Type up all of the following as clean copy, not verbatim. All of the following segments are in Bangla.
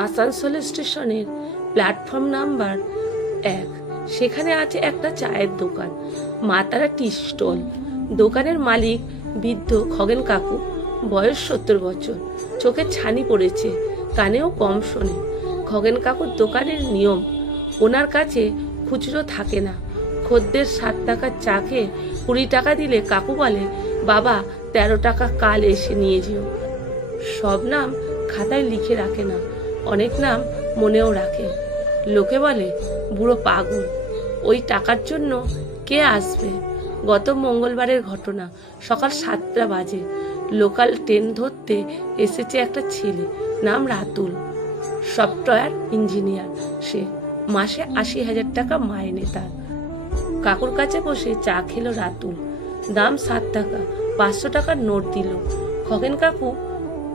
আসানসোল স্টেশনের প্ল্যাটফর্ম নাম্বার 1, সেখানে আছে একটা চায়ের দোকান, মাতারা টি স্টল। দোকানের মালিক বৃদ্ধ খগেন কাকু, বয়স 70 বছর, চোখে ছানি পড়েছে, কানেও কম শোনে। খগেন কাকুর দোকানের নিয়ম, ওনার কাছে খুচরো থাকে না। খদ্দের 7 টাকার চা খেয়ে 20 টাকা দিলে কাকু বলে, বাবা 13 টাকা কাল এসে নিয়ে যেও। সব নাম খাতায় লিখে রাখে না, অনেক নাম মনেও রাখে। লোকে বলে বুড়ো পাগল, ওই টাকার জন্য কে আসবে। গত মঙ্গলবারের ঘটনা, সকাল 7টা বাজে। লোকাল ট্রেন ধরতে এসেছে একটা ছেলে, নাম রাতুল, সফটওয়্যার ইঞ্জিনিয়ার। সে মাসে 80,000 টাকা মাইনে তার। কাকুর কাছে বসে চা খেলো রাতুল, দাম 7 টাকা। 500 টাকার নোট দিল। খগেন কাকু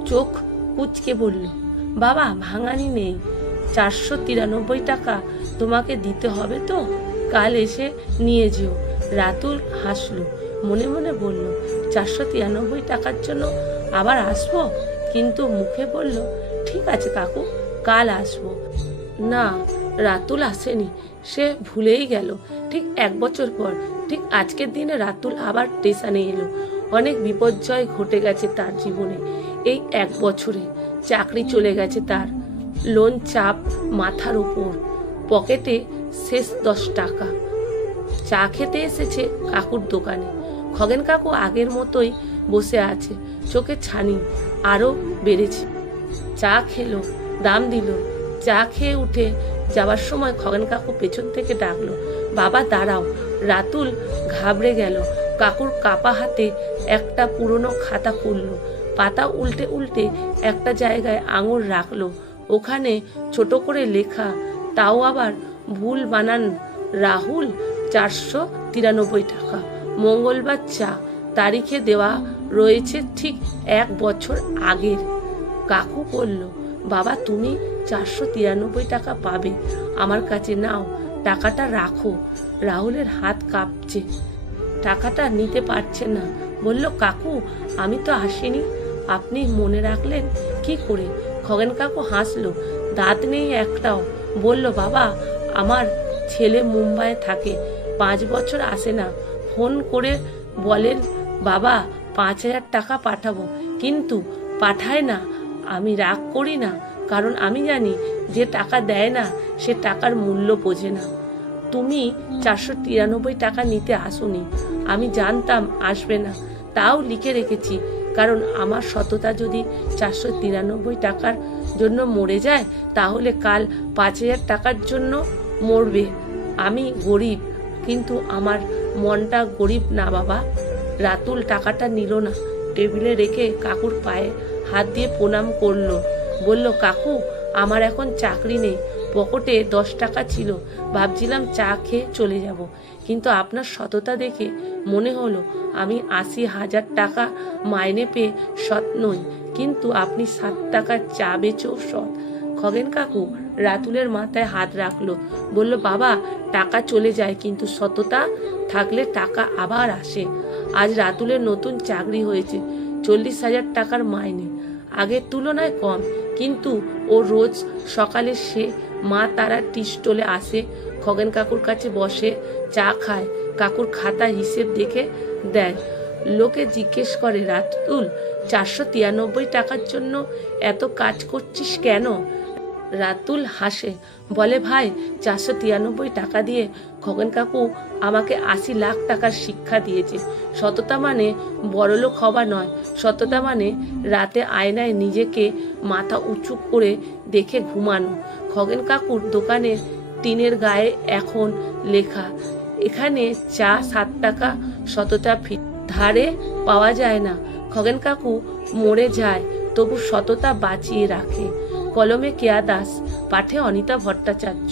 চোখ কুচকে বলল, বাবা ভাঙানি নেই, 493 টাকা তোমাকে দিতে হবে তো, কাল এসে নিয়ে যেও। রাতুল হাসলো, মনে মনে বলল, 493 টাকার জন্য আবার আসবো? কিন্তু মুখে বলল, ঠিক আছে কাকু, কাল আসবো। না, রাতুল আসেনি, সে ভুলেই গেল। ঠিক 1 বছর পর ঠিক আজকের দিনে রাতুল আবার স্টেশনে এলো। অনেক বিপর্যয় ঘটে গেছে তার জীবনে। এই 1 বছরে চাকরি চলে গেছে তার, লোন চাপ মাথার উপর, পকেটে শেষ 10 টাকা। চা খেতে এসেছে কাকুর দোকানে। খগেন কাকু আগের মতোই বসে আছে, চোখে ছানি আরো বেড়েছে। চা খেলো, দাম দিল। চা খেয়ে উঠে যাবার সময় খগেন কাকু পেছন থেকে ডাকলো, বাবা দাঁড়াও। রাতুল ঘাবড়ে গেল। কাকুর কাপা হাতে একটা পুরনো খাতা খুললো, পাতা উল্টে উল্টে একটা জায়গায় আঙুল রাখলো। ওখানে ছোট করে লেখা, তাও আবার ভুল বানান, রাহুল 493 টাকা, মঙ্গলবার চা, তারিখে দেওয়া রয়েছে ঠিক 1 বছর আগের। কাকু বলল, বাবা তুমি 493 টাকা পাবে আমার কাছে, নাও টাকাটা রাখো। রাহুলের হাত কাঁপছে, টাকাটা নিতে পারছে না। বলল, কাকু আমি তো আসিনি, আপনি মনে রাখলেন কি করে? খগেন কাকু হাসলো, দাঁত নেই একটাও। বলল, বাবা আমার ছেলে মুম্বাইয়ে থাকে, 5 বছর আসে না। ফোন করে বলেন বাবা 5,000 টাকা পাঠাবো, কিন্তু পাঠায় না। আমি রাগ করি না, কারণ আমি জানি যে টাকা দেয় না সে টাকার মূল্য বোঝে না। তুমি 493 টাকা নিতে আসোনি, আমি জানতাম আসবে না, তাও লিখে রেখেছি, কারণ আমার সততা যদি 493 টাকার জন্য মরে যায়, তাহলে কাল 5,000 টাকার জন্য মরবে। আমি গরিব, কিন্তু আমার মনটা গরিব না বাবা। রাতুল টাকাটা নিল না, টেবিলে রেখে কাকুর পায়ে হাত দিয়ে প্রণাম করলো। বলল, কাকু আমার এখন চাকরি নেই, পকেটে 10 টাকা ছিল, ভাবছিলাম চা খেয়ে চলে যাব, কিন্তু আপনার সততা দেখে মনে হলো আমি 80,000 টাকা মাইনে পেয়ে সৎ নই, কিন্তু আপনি 7 টাকার চা বেচেও সৎ। খগেন কাকু রাতুলের মাথায় হাত রাখলো, বলল, বাবা টাকা চলে যায়, কিন্তু সততা থাকলে টাকা আবার আসে। আজ রাতুলের নতুন চাকরি হয়েছে, 40,000 টাকার মাইনে, আগের তুলনায় কম, কিন্তু ও রোজ সকালে সে মা তারা টি স্টলে আসে, খগেন কাকুর কাছে বসে চা খায়, কাকুর খাতা হিসেব দেখে দেয়। লোকে জিজ্ঞেস করে, রাতুল 493 টাকার জন্য এত কাজ করছিস কেন? রাতুল হাসে, বলে, ভাই 493 টাকা দিয়ে খগেন কাকু আমাকে 80 লাখ টাকার শিক্ষা দিয়েছে। সততা মানে বড়লোক হওয়া নয়, সততা মানে রাতে আয়নায় নিজেকে মাথা উঁচু করে দেখে ঘুমানো। খগেন কাকুর দোকানের টিনের গায়ে এখন লেখা, এখানে চা 7 টাকা, সততা ফি, ধারে পাওয়া যায় না। খগেন কাকু মরে যায়, তবু সততা বাঁচিয়ে রাখে। কলমে কেয়া দাস, পাঠে অনিতা ভট্টাচার্য।